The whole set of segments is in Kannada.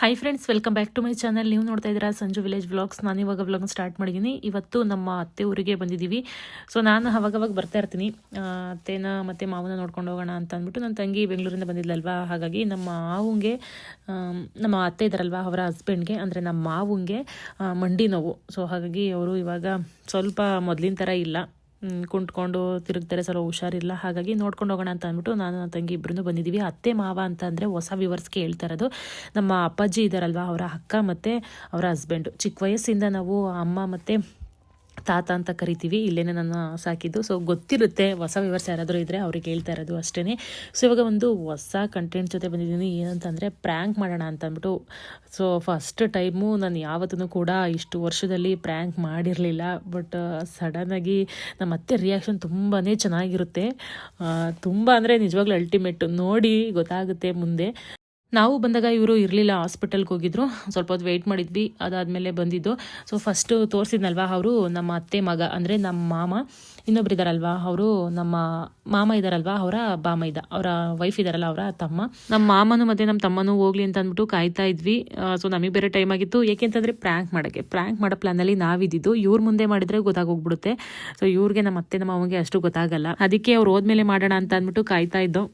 Hi friends, welcome back to my channel. ನೀವು ನೋಡ್ತಾ ಇದ್ದೀರಾ ಸಂಜು ವಿಲೇಜ್ ವ್ಲಾಗ್ಸ್. ನಾನು ಇವಾಗ ವ್ಲಾಗ್ ಸ್ಟಾರ್ಟ್ ಮಾಡಿದ್ದೀನಿ. ಇವತ್ತು ನಮ್ಮ ಅತ್ತೆ ಊರಿಗೆ ಬಂದಿದ್ದೀವಿ. ಸೊ ನಾನು ಅವಾಗವಾಗ ಬರ್ತಾ ಇರ್ತೀನಿ, ಅತ್ತೆನ ಮತ್ತು ಮಾವನ ನೋಡ್ಕೊಂಡು ಹೋಗೋಣ ಅಂತ ಅಂದ್ಬಿಟ್ಟು. ನನ್ನ ತಂಗಿ ಬೆಂಗಳೂರಿಂದ ಬಂದಿದ್ಲಲ್ವಾ, ಹಾಗಾಗಿ ನಮ್ಮ ಮಾವಂಗೆ, ನಮ್ಮ ಅತ್ತೆ ಇದ್ದಾರಲ್ವ ಅವರ ಹಸ್ಬೆಂಡ್ಗೆ ಅಂದರೆ ನಮ್ಮ ಮಾವಂಗೆ ಮಂಡಿ ನೋವು. ಸೊ ಹಾಗಾಗಿ ಅವರು ಇವಾಗ ಸ್ವಲ್ಪ ಮೊದಲಿನ ಥರ ಇಲ್ಲ, ಕುಂಟ್ಕೊಂಡು ತಿರುಗ್ತಾರೆ, ಸ್ವಲ್ಪ ಹುಷಾರಿಲ್ಲ. ಹಾಗಾಗಿ ನೋಡ್ಕೊಂಡು ಹೋಗೋಣ ಅಂತ ಅಂದ್ಬಿಟ್ಟು ನಾನು ನನ್ನ ತಂಗಿ ಇಬ್ಬರೂ ಬಂದಿದ್ದೀವಿ. ಅತ್ತೆ ಮಾವ ಅಂತ ಅಂದರೆ ಹೊಸ ವ್ಯೂವರ್ಸ್ಗೆ ಹೇಳ್ತಾ ಇರೋದು. ನಮ್ಮ ಅಪ್ಪಾಜಿ ಇದ್ದಾರಲ್ವ, ಅವರ ಅಕ್ಕ ಮತ್ತು ಅವರ ಹಸ್ಬೆಂಡು. ಚಿಕ್ಕ ವಯಸ್ಸಿಂದ ನಾವು ಅಮ್ಮ ಮತ್ತು ತಾತ ಅಂತ ಕರಿತೀವಿ. ಇಲ್ಲೇನೆ ನನ್ನ ಸಾಕಿದ್ದು. ಸೊ ಗೊತ್ತಿರುತ್ತೆ, ಹೊಸ ವ್ಯೂವರ್ಸ್ ಯಾರಾದರೂ ಇದ್ದರೆ ಅವ್ರಿಗೆ ಹೇಳ್ತಾ ಇರೋದು ಅಷ್ಟೇ. ಸೊ ಇವಾಗ ಒಂದು ಹೊಸ ಕಂಟೆಂಟ್ ಜೊತೆ ಬಂದಿದ್ದೀನಿ. ಏನಂತಂದರೆ ಪ್ರ್ಯಾಂಕ್ ಮಾಡೋಣ ಅಂತ ಅಂದ್ಬಿಟ್ಟು. ಸೊ ಫಸ್ಟ್ ಟೈಮು ನಾನು ಯಾವತ್ತೂ ಕೂಡ ಇಷ್ಟು ವರ್ಷದಲ್ಲಿ ಪ್ರ್ಯಾಂಕ್ ಮಾಡಿರಲಿಲ್ಲ. ಬಟ್ ಸಡನ್ನಾಗಿ ನಮ್ಮ ಅತ್ತೆ ರಿಯಾಕ್ಷನ್ ತುಂಬಾ ಚೆನ್ನಾಗಿರುತ್ತೆ. ತುಂಬ ಅಂದರೆ ನಿಜವಾಗ್ಲೂ ಅಲ್ಟಿಮೇಟ್. ನೋಡಿ ಗೊತ್ತಾಗುತ್ತೆ ಮುಂದೆ. ನಾವು ಬಂದಾಗ ಇವರು ಇರಲಿಲ್ಲ, ಹಾಸ್ಪಿಟಲ್ಗೆ ಹೋಗಿದ್ರು. ಸ್ವಲ್ಪ ಹೊತ್ತು ವೆಯ್ಟ್ ಮಾಡಿದ್ವಿ, ಅದಾದಮೇಲೆ ಬಂದಿದ್ದು. ಸೊ ಫಸ್ಟು ತೋರಿಸಿದ್ನಲ್ವ, ಅವರು ನಮ್ಮ ಅತ್ತೆ ಮಗ ಅಂದರೆ ನಮ್ಮ ಮಾಮ. ಇನ್ನೊಬ್ರು ಇದ್ದಾರಲ್ವ, ಅವರು ನಮ್ಮ ಮಾಮ ಇದ್ದಾರಲ್ವ, ಅವರ ಬಾಮೈದ, ಅವರ ವೈಫ್ ಇದ್ದಾರಲ್ಲ, ಅವರ ತಮ್ಮ. ನಮ್ಮ ಮಾಮನು ಮತ್ತು ನಮ್ಮ ತಮ್ಮನೂ ಹೋಗ್ಲಿ ಅಂತ ಅಂದ್ಬಿಟ್ಟು ಕಾಯ್ತಾ ಇದ್ವಿ. ಸೊ ನಮಗೆ ಬೇರೆ ಟೈಮ್ ಆಗಿತ್ತು. ಏಕೆಂತಂದರೆ ಪ್ರ್ಯಾಂಕ್ ಮಾಡೋ ಪ್ಲಾನಲ್ಲಿ ನಾವಿದ್ದಿದ್ದು. ಇವ್ರ ಮುಂದೆ ಮಾಡಿದರೆ ಗೊತ್ತಾಗೋಗ್ಬಿಡುತ್ತೆ. ಸೊ ಇವ್ರಿಗೆ ನಮ್ಮ ಅತ್ತೆ ನಮ್ಮ ಮಾಮಗೆ ಅಷ್ಟು ಗೊತ್ತಾಗಲ್ಲ. ಅದಕ್ಕೆ ಅವ್ರು ಹೋದ್ಮೇಲೆ ಮಾಡೋಣ ಅಂತ ಅಂದ್ಬಿಟ್ಟು ಕಾಯ್ತಾ ಇದ್ದು.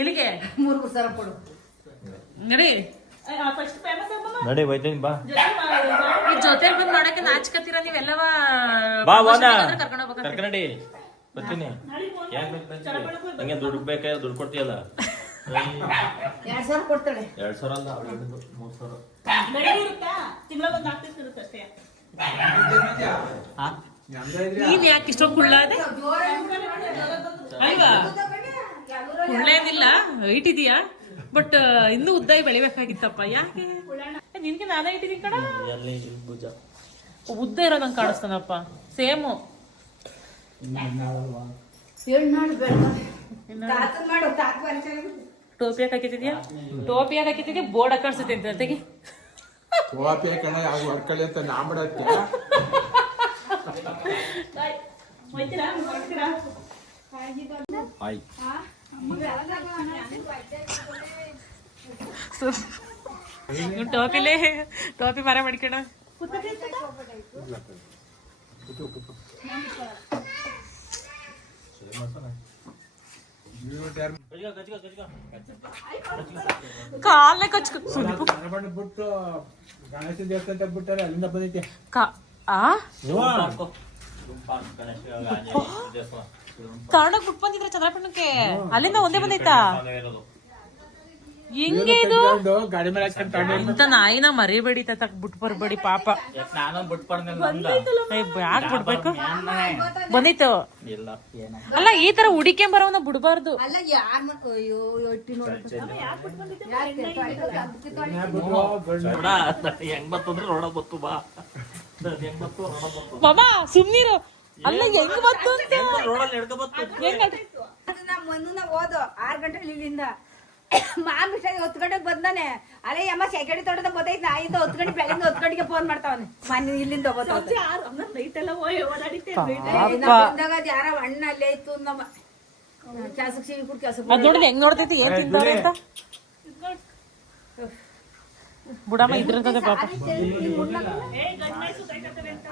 ಇಲ್ಲಿಗೆ 3 ಸರ ಕೊಡು ನಡಿ. ಫಸ್ಟ್ ಫೇಮಸ್ ನಡಿ ಹೋಯ್ತೀನಿ ಬಾ. ಈ ಜೊತೆ ಬಂದು ನೋಡಕ್ಕೆ ನಾಚ್ಕತ್ತೀರ ನೀವೆಲ್ಲವ. ಬಾ ವಾದ ಕರ್ಕಂಡಿ ಬರ್ತೀನಿ. ಯಾಕೆ ಬೇಕು ನಂಗೆ ದುಡ್ಡು ಬೇಕಾ? ದುಡ್ಡು ಕೊಡ್ತೀಯಲ್ಲ. 2000 ಕೊಡ್ತಾಳೆ. 2000 ಅಲ್ಲ, ಅವಳು 3000. ತಿಂಗಳ ಬಂದು 4 ದಿವಸ ಇರುತ್ತೆ ಅಷ್ಟೇ. ನೀನ್ ಯಾಕೆ ಇಷ್ಟೊಂದು ಕುಳ್ಳ ಅದೇ ಅಲ್ವಾ? ಕುಳ್ಳೇನಿಲ್ಲ, ಹೈಟ್ ಇದೆಯಾ, ಬಟ್ ಇನ್ನೂ ಉದ್ದ ಬೆಳಿಬೇಕಾಗಿತ್ತಪ್ಪ. ಯಾಕೆ ನಿನ್ಗೆ ನಾನೇ ಇಟ್ಟಿದ್ದೀನಿ ಕಣ. ಉದ್ದ ಇರೋದಂಗೆ ಕಾಣಿಸ್ತಾನಪ್ಪ, ಸೇಮು. ಟೋಪಿ ಯಾಕೆ ಹಾಕಿತಿದ್ಯಾ? ಟೋಪಿ ಯಾಕೆ ಹಾಕಿತಿದ್ಯಾ? ಬೋರ್ಡ್ ಹಾಕಿಸ್ತೈತೆ ಅಂತ ತೆಗಿ. ಟೋಪಿ ಹಾಕೋಣ ಯಾವ ಹೊಡ್ಕೊಳ್ಳಿ ಅಂತ ನಾ ಮಾಡತ್ತೆ. ಟೋಪಿ ಮರ ಮಾಡಿಕೋಣ. ಕಾಲೇ ಕಚ್ಕ ಬಿಟ್ಟು ಗಣೇಶ ದೇವಸ್ಥಾನ ಬಿಟ್ಟಾರೆ, ಅಲ್ಲಿಂದ ಬಂದೈತೆ. ಕರ್ನಾಟಕ ಬಿಟ್ಟು ಬಂದಿದ್ರೆ ಚಂದ್ರಪಟ್ಟಣಕ್ಕೆ, ಅಲ್ಲಿಂದ ಒಂದೇ ಬಂದೈತಾ? ಹೆಂಗೆ ಇದು? ಇಂತ ನಾಯಿನ ಮರಿಬೇಡಿ ತಾತ, ಬಿಟ್ಟು ಬರ್ಬೇಡಿ ಪಾಪ. ಯಾಕೆ ಬಿಡ್ಬೇಕು? ಬಂದಿತ್ತು ಅಲ್ಲ, ಈ ತರ ಹುಡಿಕೆ ಬರೋವನ್ನ ಬಿಡ್ಬಾರ್ದು. ಮಾಮಾ ಸುಮ್ನಿರು. ಅಲ್ಲ ಹೆಂಗ್ ಬತ್ತು ಅಂತ ಓದು 6 ಗಂಟೆ ಇಲ್ಲಿಂದ ಮಾಮಿ 10 ಗಂಟೆಗೆ ಬಂದಾನೆ. ಅಲ್ಲೇ ಅಮ್ಮ ಸೆಕೆಂಡ್ ತೋಟದ ಬದೈತ್ ನಾಯಿಂದ 10 ಗಂಟೆ ಬೆಳಗ್ಗೆ 10 ಗಂಟೆಗೆ ಫೋನ್ ಮಾಡ್ತಾವನೆ. ಮನೆ ಇಲ್ಲಿಂದ ಬಂದಾಗ ಯಾರ ಅಣ್ಣ ಅಲ್ಲೇ ಇತ್ತು ನಮ್ಮ ಕೆಲಸಕ್ಕೆ ಸಿವಿ ಕುಡ್ ಕೆಲಸ. ಅದ್ ನೋಡಿದ್ರೆ ಹೆಂಗ್ ನೋಡ್ತೈತಿ, ಏನ್ ತಿಂತಾವೆ ಅಂತ. ಬುಡಮ್ಮ ಇದ್ರಂತದೆ ಪಾಪ.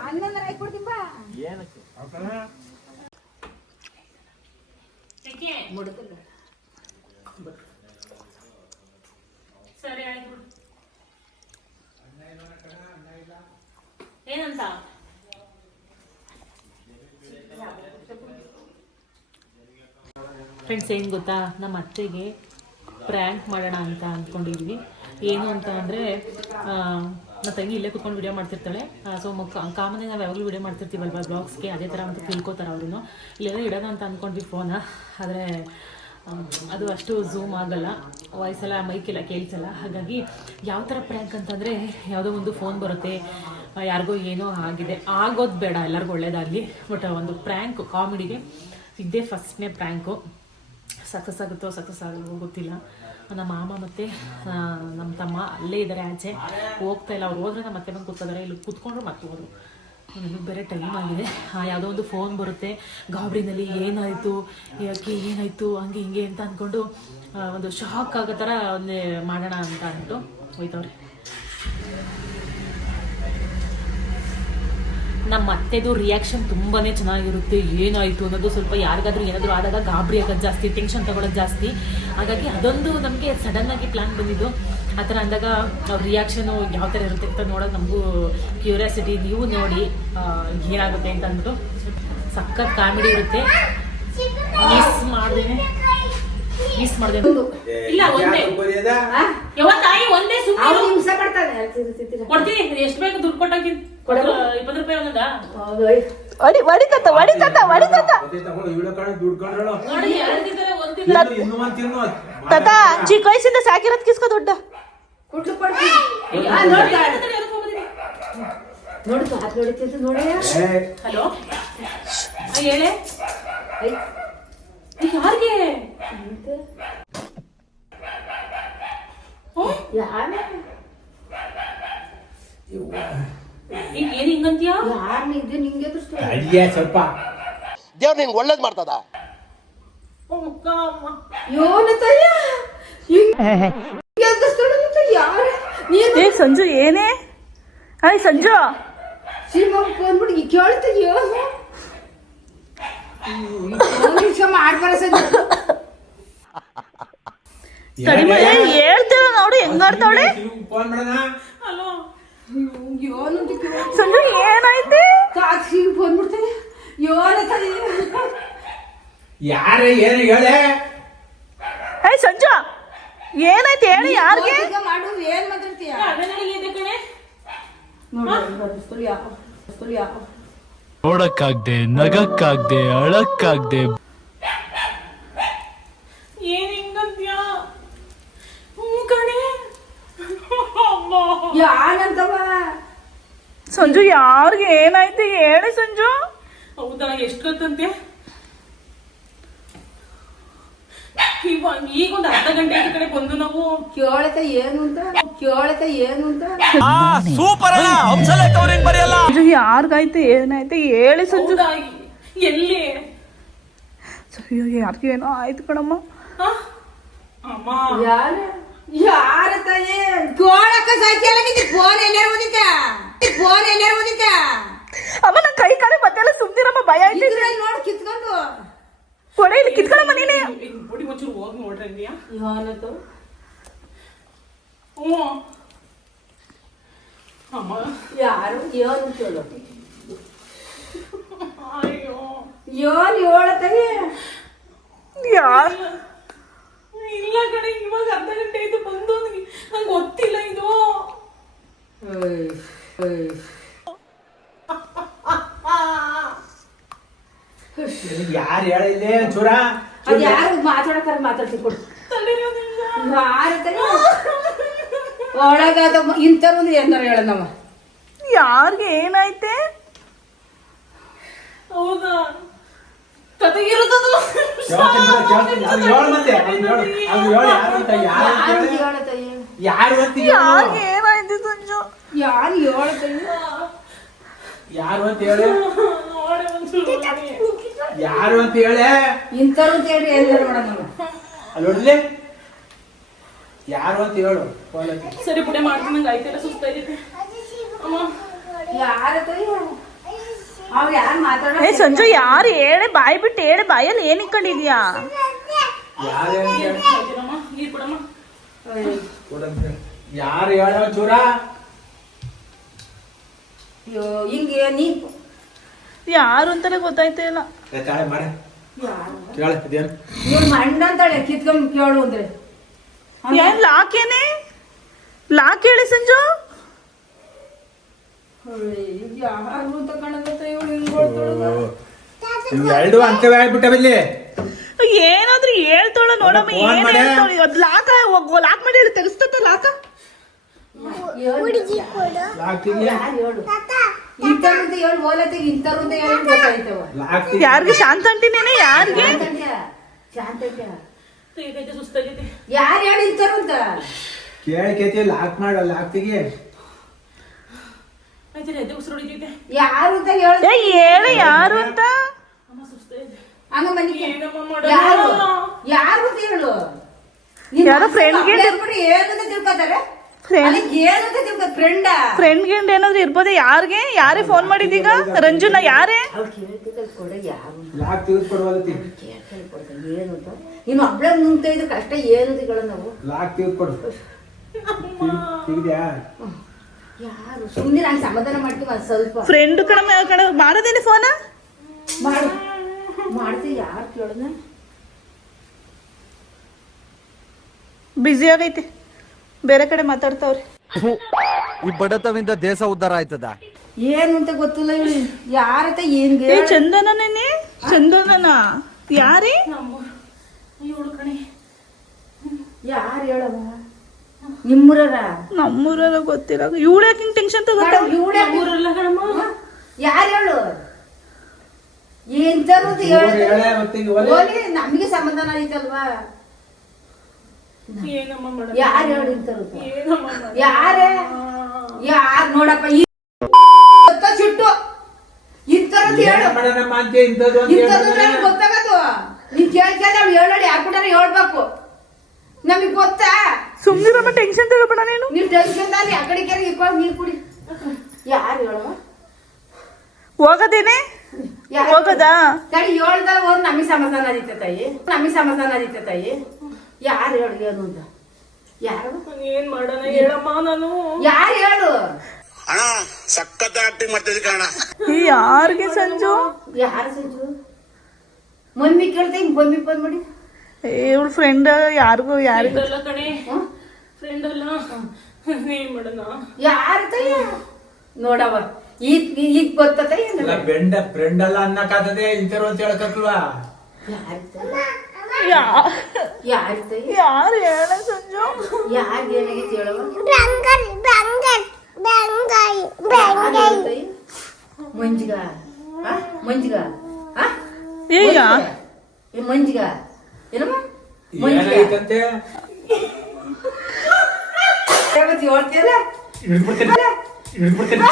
ಅನ್ನಂದ್ರೆ ಆಯ್ತು ಕೊಡ್ತೀನಿ ಬಾ. ಸರಿ ಆಯ್ತು. ಏನಂತ ಫ್ರೆಂಡ್ಸ್, ಏನು ಗೊತ್ತಾ, ನಮ್ಮ ಅತ್ತೆಗೆ ಪ್ರ್ಯಾಂಕ್ ಮಾಡೋಣ ಅಂತ ಅಂದ್ಕೊಂಡಿದ್ವಿ. ಏನು ಅಂತ ಅಂದರೆ, ನನ್ನ ತಂಗಿ ಇಲ್ಲೇ ಕೂತ್ಕೊಂಡು ವಿಡಿಯೋ ಮಾಡ್ತಿರ್ತಾಳೆ. ಸೊ ಕಾಮನ್ನಾಗಿ ನಾವು ಯಾವಾಗಲೂ ವಿಡಿಯೋ ಮಾಡ್ತಿರ್ತೀವಲ್ವ ಬ್ಲಾಗ್ಸ್ಗೆ, ಅದೇ ಥರ ಅಂತ ತಿಳ್ಕೊತಾರೆ ಅವರು. ಇಲ್ಲೆಲ್ಲ ಇಡೋಣ ಅಂತ ಅಂದ್ಕೊಂಡ್ವಿ ಫೋನ. ಆದರೆ ಅದು ಅಷ್ಟು ಝೂಮ್ ಆಗಲ್ಲ, ವಾಯ್ಸೆಲ್ಲ ಮೈಕೆಲ್ಲ ಕೇಳಿಸಲ್ಲ. ಹಾಗಾಗಿ ಯಾವ ಥರ ಪ್ರ್ಯಾಂಕ್ ಅಂತಂದರೆ, ಯಾವುದೋ ಒಂದು ಫೋನ್ ಬರುತ್ತೆ, ಯಾರಿಗೋ ಏನೋ ಆಗಿದೆ, ಆಗೋದು ಬೇಡ, ಎಲ್ಲರಿಗೂ ಒಳ್ಳೇದಾಗಲಿ. ಬಟ್ ಒಂದು ಪ್ರ್ಯಾಂಕ್ ಕಾಮಿಡಿಗೆ ಇದ್ದೇ ಫಸ್ಟ್ನೇ ಪ್ರ್ಯಾಂಕು. ಸಕ್ಸಸ್ ಆಗುತ್ತೋ ಸಕ್ಸಸ್ ಆಗೋ ಗೊತ್ತಿಲ್ಲ. ನಮ್ಮ ಮಾಮ ಮತ್ತು ನಮ್ಮ ತಮ್ಮ ಅಲ್ಲೇ ಇದ್ದಾರೆ, ಆಚೆ ಹೋಗ್ತಾ ಇಲ್ಲ. ಅವ್ರು ಹೋದ್ರೆ ನಮ್ಮ ಮತ್ತೆ ಬಂದು ಕೂತ್ಕೋತಾರೆ, ಇಲ್ಲಿ ಕೂತ್ಕೊಂಡ್ರು ಮತ್ತೆ ಹೋದ್ರು. ನನಗೆ ಬೇರೆ ಟೈಮ್ ಆಗಿದೆ. ಯಾವುದೋ ಒಂದು ಫೋನ್ ಬರುತ್ತೆ, ಗಾಬರಿನಲ್ಲಿ ಏನಾಯಿತು, ಯಾಕೆ ಏನಾಯಿತು, ಹಂಗೆ ಹಿಂಗೆ ಅಂತ ಅಂದ್ಕೊಂಡು ಒಂದು ಶಾಕ್ ಆಗೋ ಥರ ಒಂದೇ ಮಾಡೋಣ ಅಂತ ಅಂದ್ಬಿಟ್ಟು ಹೋಯ್ತವ್ರೆ. ನಮ್ಮ ಅತ್ತೆದು ರಿಯಾಕ್ಷನ್ ತುಂಬಾ ಚೆನ್ನಾಗಿರುತ್ತೆ. ಏನಾಯಿತು ಅನ್ನೋದು ಸ್ವಲ್ಪ ಯಾರಿಗಾದ್ರೂ ಏನಾದರೂ ಆದಾಗ ಗಾಬರಿ ಆಗೋದು ಜಾಸ್ತಿ, ಟೆನ್ಷನ್ ತಗೊಳ್ಳೋದು ಜಾಸ್ತಿ. ಹಾಗಾಗಿ ಅದೊಂದು ನಮಗೆ ಸಡನ್ನಾಗಿ ಪ್ಲ್ಯಾನ್ ಬಂದಿದ್ದು. ಆ ಥರ ಅಂದಾಗ ಅವ್ರ ರಿಯಾಕ್ಷನು ಯಾವ ಥರ ಇರುತ್ತೆ ಅಂತ ನೋಡೋದು ನಮಗೂ ಕ್ಯೂರಿಯಾಸಿಟಿ. ನೀವು ನೋಡಿ ಏನಾಗುತ್ತೆ ಅಂತ ಅಂದ್ಬಿಟ್ಟು. ಸಖತ್ ಕಾಮಿಡಿ ಇರುತ್ತೆ. ಮಿಸ್ ಮಾಡ್ದೆ ಇಲ್ಲ ಒಂದೇ ಯಾವತ್ತಾಗಿ ಒಂದೇ ಅವ್ರು ಹಿಂಸೆ ಮಾಡ್ತಾನೆ. ಕೊಡ್ತೀನಿ, ಎಷ್ಟು ಬೇಕು ದುಡ್ಡು ಕೊಟ್ಟಾಕಿ 20 ರೂಪಾಯಿ ಒಂದದ ನೋಡಿ. ಚಿಕ್ಕ ವಯಸ್ಸಿಂದ ಸಾಕಿರೋದ್ ಕಿಸ್ಕೋ ದುಡ್ಡು ಕುಟ್ಲು ಕೊಡ್ತೀನಿ. ನೋಡಿ ಕಾತ್ ನೋಡಿತಿದ್ದು ನೋಡಿ. ಹಲೋ ಹೇಳೆ ಯಾರಿಗೆ ಈಗ ಏನ್ ಹಿಂಗಂತೀಯ? ಯಾರು ನಿಂಗೆ ನಿಂಗೆ ಸ್ವಲ್ಪ ದೇವ್ರು ನಿಂಗೆ ಒಳ್ಳೇದ್ ಮಾಡ್ತದ. ಏ ಸಂಜು ಏನೇ? ಹಾಯ್ ಸಂಜು ಬಂದ್ಬಿಟ್ಟು ಕೇಳ್ತೀಯೋ ಮಾಡ್ಬಾರ ಹೇಳ್ತೀರ ನೋಡಿ ಹೆಂಗಾಡ್ತಾವಳೆ. ಫೋನ್ ಮಾಡೋಣ. ಹಲೋ ಸಂಜು ಏನಾಯ್ತು? ಬಂದ್ಬಿಡ್ತಾನೆ ಯಾರೇ ಏನು ಹೇಳೆ? ಏಯ್ ಸಂಜು ಏನಾಯ್ತು ಹೇಳಿ, ಯಾರಿಗೆ? ಮಾಡು ಏನ್ ಮಾತಾಡ್ತೀಯ? ನೋಡಕ್ಕಾಗ್ದೆ, ನಗಕ್ಕಾಗ್ದೆ, ಅಳಕ್ಕಾಗ್ದೆ. ಏನ್ ಹಿಂಗಂತೀಯ? ಕಣೆ ಯಾನಂತವ ಸಂಜು ಯಾರಿಗೆ ಏನಾಯ್ತು ಹೇಳಿ ಸಂಜು. ಹೌದಾ, ಎಷ್ಟು ಗೊತ್ತಂತೆ? ಈಗ ಒಂದು ಅರ್ಧ ಗಂಟೆ ಈ ಕಡೆ ಬಂದು ನಾವು ಕೇಳತ ಏನು ಅಂತ ಸೂಪರ್ ಅಣ್ಣ, ಹಂಸಲೇಖ ಅವ್ರು ಹೆಂಗ್ ಬರೆಯಲ್ಲ. ಸಂಜು ಯಾರಿಗಾಯ್ತು ಏನಾಯ್ತು ಹೇಳಿ ಸಂಜು. ಹೌದಾ? ಎಲ್ಲಿ? ಸರಿ ಯಾರಿಗೆ ಏನೋ ಆಯ್ತು ಕಣಮ್ಮ. ಅಮ್ಮ ಯಾರ ತಾಯಿ ಗೋಳಕ್ಕ ಸಾಯ್ತಿಯಲ್ಲ ಫೋನ್ ಎಲ್ಲಾರು ಓದಿದ್ದ ಅಮ್ಮ ನನ್ ಕೈ ಕಾಲು ಮತ್ತೆಲ್ಲ ಸುಮ್ನಿರಮ್ಮ, ಭಯ ಆಯ್ತು. ನೋಡಿ ಕಿತ್ಕೊಂಡು ಕೊಡೆ ಇಲ್ಲಿ ಕಿತ್ಕೊಳಮ್ಮ ನೀನೆ. ಬುಡಿ ಒಂಚೂರು ಹೋಗಿ ನೋಡ್ರಿ ಅಂದ್ಯಾ? ಯಾನದು ಹ್ಞೂ ಅಮ್ಮ ಯಾರು ಏನು ಕೇಳು. ಅಯ್ಯೋ ಏನ್ ಹೇಳತ್ತಾಗಿ ಯಾರು ಇಲ್ಲ ಕಡೆ, ಇವಾಗ ಅರ್ಧ ಗಂಟೆ ಆಯ್ತು ಬಂದು. ನಂಗೆ ಗೊತ್ತಿಲ್ಲ ಇದು. ಯಾರು ಹೇಳಿಲ್ಲ ಚೂರ? ಅದ್ ಯಾರು ಮಾತಾಡಕ್ಕಾರ ಮಾತಾಡ್ತಿ ಕೊಡು. ಒಳಗಾದ ಇಂಥವ್ರು ಏನಾರ ಹೇಳನವ. ಯಾರಿಗೆ ಏನಾಯ್ತೆ? ಹೌದಾ? ಕತೆಗಿರುತ್ತದು. ಯಾರಿಗೆ ಏನಾಯ್ತು ಸಂಜು? ಯಾರು ಹೇಳತ್ತಾಗಿ ಯಾರು ಅಂತ ಹೇಳಿ, ನೋಡಿ ಒಂಚೂರು ನೋಡಿ. ಯಾರು ಅಂತ ಹೇಳಿ. ಇಂಥವ್ರು ಅಂತ ಹೇಳಿ ಏನಾರ ಮಾಡೋಣ. ಅಲ್ಲಿ ನೋಡ್ಲಿ ಯಾರು ಅಂತ ಹೇಳು. ಸರಿ ಪುಡೆ ಮಾಡ್ತೀನಿ, ನಂಗೆ ಆಯ್ತೆಲ್ಲ ಸುಸ್ತಾಗೈತೆ. ಅಮ್ಮ ಯಾರ ಅವ್ರು ಯಾರು ಮಾತಾಡ. ಏ ಸಂಜು ಯಾರು ಹೇಳಿ, ಬಾಯಿ ಬಿಟ್ಟು ಹೇಳಿ, ಬಾಯಲ್ಲಿ ಏನ್ ಇಟ್ಕೊಂಡಿದ್ಯಾ? ಆಯ್ತಿರಮ್ಮ, ನೀರು ಕೊಡಮ್ಮ. ಯಾರು ಹೇಳ ಚೂರ? ಹಿಂಗೆ ನೀ ಯಾರು ಅಂತಾನೆ ಗೊತ್ತಾಯ್ತಾ ಇಲ್ಲ. ಮಾಡಿ ಕೇಳ ಇದೇನು ಇವ್ರು ಮಂಡ ಅಂತಾಳೆ ಕಿತ್ಕೊಂಡ್ ಕೇಳು ಅಂದ್ರೆ. ಏನ್ ಲಾಕೇನೆ? ಲಾಕ್ ಹೇಳಿ ಸಂಜು. ಯಾರು ಅಂತ ಕಾಣತ್ತ ಇವಳು ಹಿಂಗ್ ಇವ್ ಎರಡು ಅಂತವೇ ಆಗ್ಬಿಟ್ಟವಿಲ್ಲಿ. ಏನಾದ್ರೂ ಹೇಳ್ತಾಳ ನೋಡಮ್ಮ. ಫೋನ್ ಏನ್ ಮಾಡೆ. ಹೇಳ್ತಾಳೆ? ಅದ್ ಲಾಕ್ ಮಾಡಿ ಹೇಳಿ, ತೆಗಿಸ್ತತ್ತ ಲಾಕ. ಇಂಥವ್ರಂತ ಹೇಳಿ ಓಲತ್ತೆ, ಇಂಥವ್ರು ಅಂತ ಹೇಳಿ ಗೊತ್ತಾಯ್ತವ. ಯಾರಿಗೆ? ಶಾಂತ ಅಂಟಿನೇನೆ ಯಾರಿಗೆ? ತೆಗಿತೈತೆ, ಸುಸ್ತಾಗೈತೆ. ಯಾರು ಹೇಳಿ ಇಂಥವ್ರು ಅಂತ? ಕೇಳಿ ಲಾಕ್ ಮಾಡು, ಲಾಕ್ ತೆಗಿ. ಯಾರು ಅಂತ ಹೇಳು. ಹೇಳಿ ಯಾರು ಅಂತ. ಹಂಗ ಮನಿಗೆ ಯಾರು ಯಾರು ಅಂತ ಹೇಳು. ಯಾರೋ friend ಗೆ ಏನಂತ ತಿಳ್ಕೊತಾರೆ. ಏನಂತ ತಿಳ್ಕೊ ಫ್ರೆಂಡ. ಫ್ರೆಂಡ್ ಗಿಂಡ್ ಏನಾದ್ರು ಇರ್ಬೋದೇ? ಯಾರಿಗೆ ಯಾರೇ ಫೋನ್ ಮಾಡಿದೀಗ? ರಂಜುನ ಯಾರೇ? ಅವ್ರು ಕೇಳ್ತಿದ್ದ ಕೊಡ ಯಾರು ಲಾಕ್ ತೆಗೆದುಕೊಡುವಲ್ಲತಿ. ಏನು ಅಂತ ನೀನು ಒಬ್ಳೆ ಮುಂತ ಇದು ಕಷ್ಟ ಏನಂತ ನಾವು ಲಾಕ್ ತೆಗೆದುಕೊಡು. ತೆಗ್ದ್ಯಾ? ಯಾರು ಸುಮ್ಮನೆ ನಾನು ಸಮಾಧಾನ ಮಾಡ್ತೀವಿ ಅದು ಸ್ವಲ್ಪ ಫ್ರೆಂಡ್ ಕಡೆ ಮಾಡೋದೇನೆ ಫೋನ ಮಾಡು ಮಾಡ್ತೀವಿ. ಯಾರು ಕೇಳೋಣ ಬ್ಯುಸಿ ಆಗೈತೆ, ಬೇರೆ ಕಡೆ ಮಾತಾಡ್ತಾವ್ರಿ. ಈ ಬಡತವಿಂದ ದೇಶ ಉದ್ಧಾರ ಆಯ್ತದ? ಏನು ಅಂತ ಗೊತ್ತಿಲ್ಲ. ಯಾರತ್ತ ಏನ್ಗೆ ಏ ಚಂದನನೇ? ಚಂದನನ ಯಾರೇ? ಯಾರು ಹೇಳವ? ನಿಮ್ಮೂರರ? ನಮ್ಮೂರಲ್ಲ ಗೊತ್ತಿಲ್ಲ. ಇವಳು ಯಾಕೆ ಹಿಂಗ್ ಟೆನ್ಷನ್ ತಗೋತಾಳ? ಯಾರು ಹೇಳು? ಎಂತರು ಅಂತ ಹೇಳ. ಹೇಳೇ ಮತ್ತೆ ಈಗ ಒಲೆ. ನಮಗೆ ಸಮಾಧಾನ ಐತಲ್ವಾ? ಯಾರು ಹೇಳು ಇಂತರು? ಯಾರೇ? ಯಾರು ನೋಡಪ್ಪ ಈ ಸಿಟ್ಟು ಇಂತರದ್ದು ಹೇಳು. ಮಾಡಣಮ್ಮ ಅಂತೆ ಇಂಥದ್ದು ಅಂತ ಇಂಥದ್ದು ಹೇಳಿದ್ರೆ ನಮ್ಗೆ ಗೊತ್ತಾಗದು. ನೀನ್ ಕೇಳ್ಕೊಂಡ್ ನಾವು ಹೇಳೋಡಿ ಯಾಕೂಟಾರ ಹೇಳ್ಬೇಕು. ನಮಗ್ ಗೊತ್ತಾ? ಸುಮ್ಮನೆ ಟೆನ್ಷನ್ ತಗೋಬೇಡ ನೀನು. ನೀವ್ ಟೆನ್ಷನ್ ದಾರಿ ಆ ಕಡೆ ಕೆರೆ ಇಟ್ಕೊಂಡು ನೀರ್ ಕುಡಿ. ಯಾರು ಹೇಳುವ? ಹೋಗೋದೇನೆ? ಹೋಗೋದಾ? ತಡಿ ಹೇಳ್ದಾಗ ಹೋದ್ ನಮಗ್ ಸಮಾಧಾನ ಆದಿತ್ತ ತಾಯಿ. ನಮಗ್ ಸಮಾಧಾನ ಆದಿತ್ತ ತಾಯಿ. ಯಾರು ಹೇಳು ಏನು ಅಂತ? ಯಾರು ಏನ್ ಮಾಡೋಣ ಹೇಳಮ್ಮ ನಾನು. ಯಾರು ಹೇಳು? ಅಣ್ಣ ಸಖತ್ ಆಕ್ಟಿಂಗ್ ಮಾಡ್ತಿದ್ದೆ ಕಣ. ಯಾರಿಗೆ ಸಂಜು? ಯಾರು ಸಂಜು? ಮಮ್ಮಿ ಕೇಳ್ತೀನಿ ಮಮ್ಮಿ ಫೋನ್ ಮಾಡಿ. ಇವಳು ಫ್ರೆಂಡ್ ಯಾರಿಗೂ ಯಾರಿಗೂ ಯಾರು ತಯ್ಯ ನೋಡವ ಈಗ ಗೊತ್ತ ಅಲ್ಲ ಫ್ರೆಂಡ್ ಅಲ್ಲ ಅನ್ನಕಾದದೆ ಇಂಥವ್ರು ಅಂತ ಹೇಳಕಲ್ವಾ? ಯಾರು ತಯ್ಯ ಯಾರು ಹೇಳ ಸಂಜು? ಯಾರು ಏನಾಗಿತ್ತು ಹೇಳವ? ಮಂಜಿಗ ಮಂಜಿಗ ಏಯ್ಯ ಮಂಜಿಗ ಏನಮ್ಮ ಮಂಜಿಗ ಏನಾಯ್ತಂತೆ? ಹೇಳ್ತೀಯಲ್ಲ ಹಿಡ್ಬಿಡ್ತೇನೆ ಹಿಡ್ಬಿಡ್ತೇನೆ.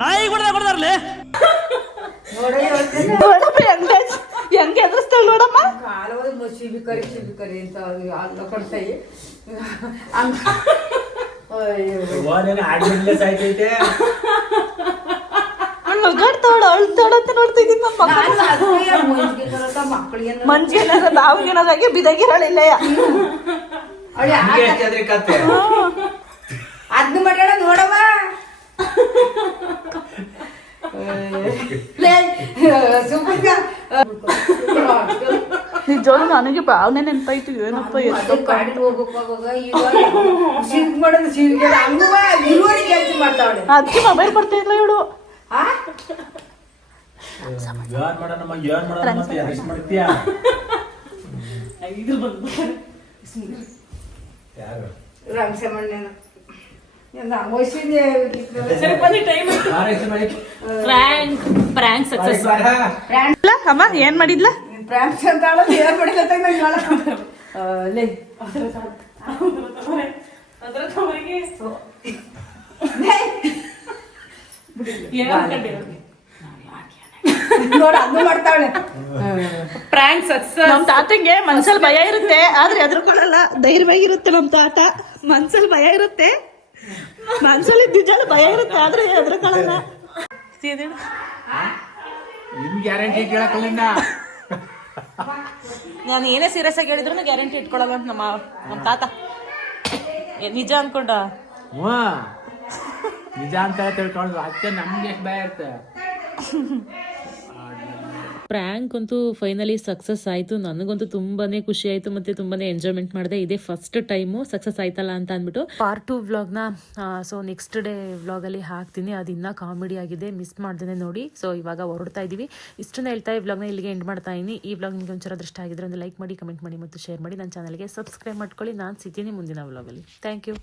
ನಾಯಿ ಕೊಡ್ತಾರಲ್ಲೇ ನೋಡಪ್ಪ ಹೆಂಗೆ ಎದುರಿಸ್ತಾಳ ನೋಡಮ್ಮ. ಕಾಲವದು ಶಿಬಿಕರಿ ಅಂತ ಅಲ್ಲ ಕೊಡ್ತಾಯಿ. ಓನೇನು ಆಡ್ಮಿಡ್ಲೆ ಸಾಯ್ತೈತೆ. ನಗಾಡ್ತಾಳ ಅಳ್ತಾಳ ಅಂತ ನೋಡ್ತಾ ಇದ್ದೀನಿ ನಮ್ಮ ಮಕ್ಕಳಿಗೆ ಮಂಜಿಗೆ ನಾವಿಗೇನಾದಾಗೆ ಬಿದಾಗಿರಲಿಲ್ಲ. ಹಿಂಗೆ ಕತ್ತೆ. ಅದ್ನ ಮಾಡ್ಯಾಳ ನೋಡವ. ನಿಜವಾಗ್ಲೂ ನನಗೆ ಭಾವನೆ ನೆನಪಾಯ್ತು. ಏನಪ್ಪ ಕಾಡಿಗೆ ಹೋಗುವಾಗ ಸಿಂಕ್ ಮಾಡೋದು ಸಿಂಕ್ ಹಂಗುವ ಇಳುವರಿ ಜಾಸ್ತಿ ಮಾಡ್ತಾವಳೆ. ಅದಕ್ಕೆ ಮೊಬೈಲ್ ಬರ್ತಾ ಇಲ್ಲ ಇವಳು. ಏನ್ ಮಾಡೋಣಮ್ಮ ಏನ್ ಮಾಡೋಣ ಮತ್ತೆ ಎಷ್ಟು ಮಾಡ್ತೀಯಾ? ಯಾರು ರಾಮಸಮಣ್ಣನ ಪ್ರಾಂಕ್ ಸಕ್ಸಸ್. ಅಮ್ಮ ಏನ್ ಮಾಡಿದ್ಲ? ಪ್ರಾಂಕ್ಸ್ ಅಂತ ಏನ್ ಮಾಡಿಲ್ಲ ನೋಡ ಅದು ಮಾಡ್ತಾವಳೆ. Prank success. ನಮ್ ತಾತಂಗೆ ಮನ್ಸಲ್ಲಿ ಭಯ ಇರುತ್ತೆ ಆದ್ರೆ ಎದ್ರುಕೊಳ್ಳಲ್ಲ. ಧೈರ್ಯವಾಗಿರುತ್ತೆ ನಮ್ ತಾತ. ಮನ್ಸಲ್ಲಿ ಭಯ ಇರುತ್ತೆ, ಮನ್ಸಲ್ಲಿ ನಿಜಾಲು ಭಯ ಇರುತ್ತೆ ಆದ್ರೆ ಎದ್ರುಕೊಳ್ಳಲ್ಲ. ನಿಮ್ ಗ್ಯಾರಂಟಿ ಕೇಳಕಲ್ಲಿಂದ ನಾನು ಏನೇ ಸೀರಿಯಸ್ ಆಗಿ ಹೇಳಿದ್ರು ಗ್ಯಾರಂಟಿ ಇಟ್ಕೊಳಲ್ಲ ಅಂತ ನಮ್ಮ ತಾತ. ನಿಜ ಅನ್ಕೊಂಡ ನಿಜ ಅಂತ ತಿಳ್ಕೊಂಡು ಅದಕ್ಕೆ ನಮ್ಗೆ ಎಷ್ಟು ಭಯ ಇರುತ್ತೆ. ಪ್ರ್ಯಾಂಕ್ ಅಂತೂ ಫೈನಲಿ ಸಕ್ಸಸ್ ಆಯಿತು. ನನಗಂತೂ ತುಂಬಾ ಖುಷಿ ಆಯಿತು ಮತ್ತು ತುಂಬಾ ಎಂಜಾಯ್ಮೆಂಟ್ ಮಾಡಿದೆ. ಇದೇ ಫಸ್ಟ್ ಟೈಮು ಸಕ್ಸಸ್ ಆಯ್ತಲ್ಲ ಅಂತ ಅಂದ್ಬಿಟ್ಟು ಪಾರ್ಟ್ 2 ವ್ಲಾಗ್ನ ಸೊ ನೆಕ್ಸ್ಟ್ ಡೇ ವ್ಲಾಗಲ್ಲಿ ಹಾಕ್ತೀನಿ. ಅದು ಇನ್ನೂ ಕಾಮಿಡಿ ಆಗಿದೆ, ಮಿಸ್ ಮಾಡ್ದೇನೆ ನೋಡಿ. ಸೊ ಇವಾಗ ಹೊರಡ್ತಾ ಇದ್ದೀವಿ. ಇಷ್ಟನ್ನು ಹೇಳ್ತಾ ಈ ವ್ಲಾಗ್ನ ಇಲ್ಲಿಗೆ ಎಂಡ್ ಮಾಡ್ತಾ ಇದ್ದೀನಿ. ಈ ವ್ಲಾಗ್ ನಿಮಗೆ ಒಂಚೂರು ಇಷ್ಟ ಆಗಿದ್ರೆ ಒಂದು ಲೈಕ್ ಮಾಡಿ, ಕಮೆಂಟ್ ಮಾಡಿ ಮತ್ತು ಶೇರ್ ಮಾಡಿ. ನನ್ನ ಚಾನಲ್ಗೆ ಸಬ್ಸ್ಕ್ರೈಬ್ ಮಾಡ್ಕೊಳ್ಳಿ. ನಾನು ಸಿಗ್ತೀನಿ ಮುಂದಿನ ವ್ಲಾಗಲ್ಲಿ. Thank you.